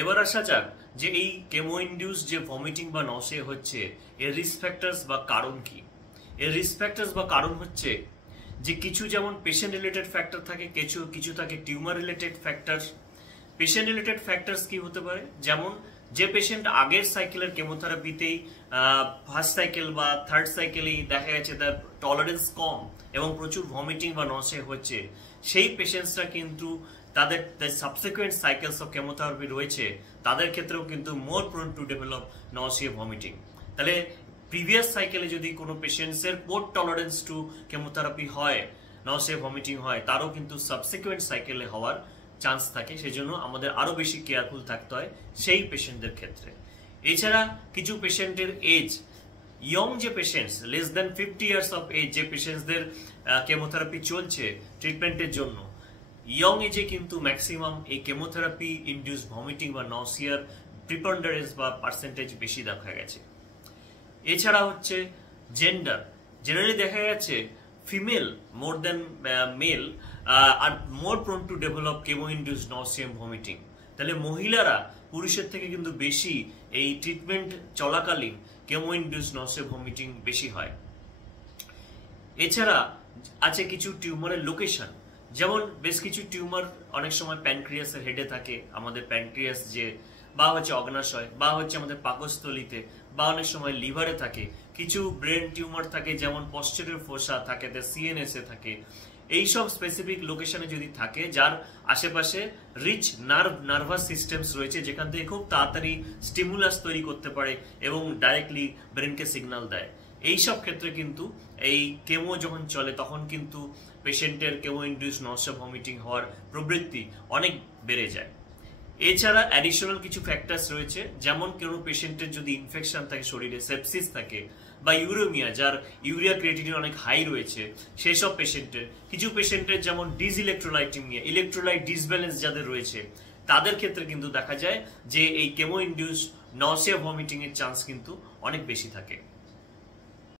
এবার আসা যাক যে এই কেমো ইনডিউস যে ভমিটিং বা নসে হচ্ছে এর রিস্ক ফ্যাক্টরস বা কারণ কি। এর রিস্ক ফ্যাক্টরস বা কারণ হচ্ছে যে কিছু যেমন পেশেন্ট রিলেটেড ফ্যাক্টর থাকে, কিছু থাকে tumour related factor. Patient related factors কি হতে পারে, যেমন যে পেশেন্ট আগের সাইকেলের কেমোথেরাপিতেই ফার্স্ট সাইকেল বা থার্ড সাইকেলেই দেখা গেছে তার টলারেন্স কম এবং প্রচুর ভমিটিং বা নসে হচ্ছে, সেই পেশেন্টসরা কিন্তু তাদের সাবসিকুয়েন্ট সাইকেলস অফ কেমোথেরাপি রয়েছে, তাদের ক্ষেত্রেও কিন্তু more prone to develop nausea vomiting. তাহলে প্রিভিয়াস সাইকেলে যদি কোনো পেশেন্টসের পোর্ট টলারেন্স টু কেমোথেরাপি হয়, নসিয়া ভমিটিং হয়, তারও কিন্তু সাবসিকুয়েন্ট সাইকেলে হওয়ার চান্স থাকে। সেজন্য আমাদের আরো বেশি কেয়ারফুল থাকতে হয় সেই পেশেন্টদের ক্ষেত্রে। এছাড়া কিছু পেশেন্টের এজ, ইয়ং যে patients less than 50 years of age, যে পেশেন্টসদের কেমোথেরাপি চলছে ট্রিটমেন্টের জন্য, ইয়ং এজে কিন্তু ম্যাক্সিমাম এই কেমোথেরাপি ইনডিউস ভমিটিং বা নসিয়ার প্রিপন্ডারেন্স বা পার্সেন্টেজ বেশি দেখা গেছে। এছাড়া হচ্ছে জেন্ডার, জেনারেলি দেখা গেছে ফিমেল মোর দেন মেল আর more prone to develop chemo induce nausea vomiting. তাহলে মহিলারা পুরুষের থেকে কিন্তু বেশি এই ট্রিটমেন্ট চলাকালীন কেমো ইনডিউস নসিয়া ভমিটিং বেশি হয়। এছাড়া আছে কিছু টিউমারের লোকেশন, যেমন বেশ কিছু টিউমার অনেক সময় প্যানক্রিয়াসের হেডে থাকে, আমাদের প্যানক্রিয়াস যে, বা হচ্ছে অগ্নাশয়, বা হচ্ছে আমাদের পাকস্থলীতে, বা অনেক সময় লিভারে থাকে। কিছু ব্রেন টিউমার থাকে যেমন পশ্চারের ফোসা থাকে, সিএনএস এ থাকে। এইসব স্পেসিফিক লোকেশনে যদি থাকে যার আশেপাশে রিচ নার্ভাস সিস্টেমস রয়েছে, যেখান থেকে খুব তাড়াতাড়ি স্টিমুলাস তৈরি করতে পারে এবং ডাইরেক্টলি ব্রেনকে সিগন্যাল দেয়, এইসব ক্ষেত্রে কিন্তু এই কেমো যখন চলে তখন কিন্তু পেশেন্টের কেমো ইনডিউস নসিয়া ভমিটিং হওয়ার প্রবৃত্তি অনেক বেড়ে যায়। এছাড়া অ্যাডিশনাল কিছু ফ্যাক্টরস রয়েছে, যেমন কোনো পেশেন্টের যদি ইনফেকশন থাকে শরীরে, সেপসিস থাকে, বা ইউরেমিয়া, যার ইউরিয়া ক্রিয়েটিনিন অনেক হাই রয়েছে, সেসব পেশেন্টের, কিছু পেশেন্টের যেমন ডিসইলেকট্রোলাইটেমিয়া, ইলেকট্রোলাইট ডিসব্যালেন্স যাদের রয়েছে, তাদের ক্ষেত্রে কিন্তু দেখা যায় যে এই কেমো ইনডিউস নসিয়া ভমিটিং এর চান্স কিন্তু অনেক বেশি থাকে।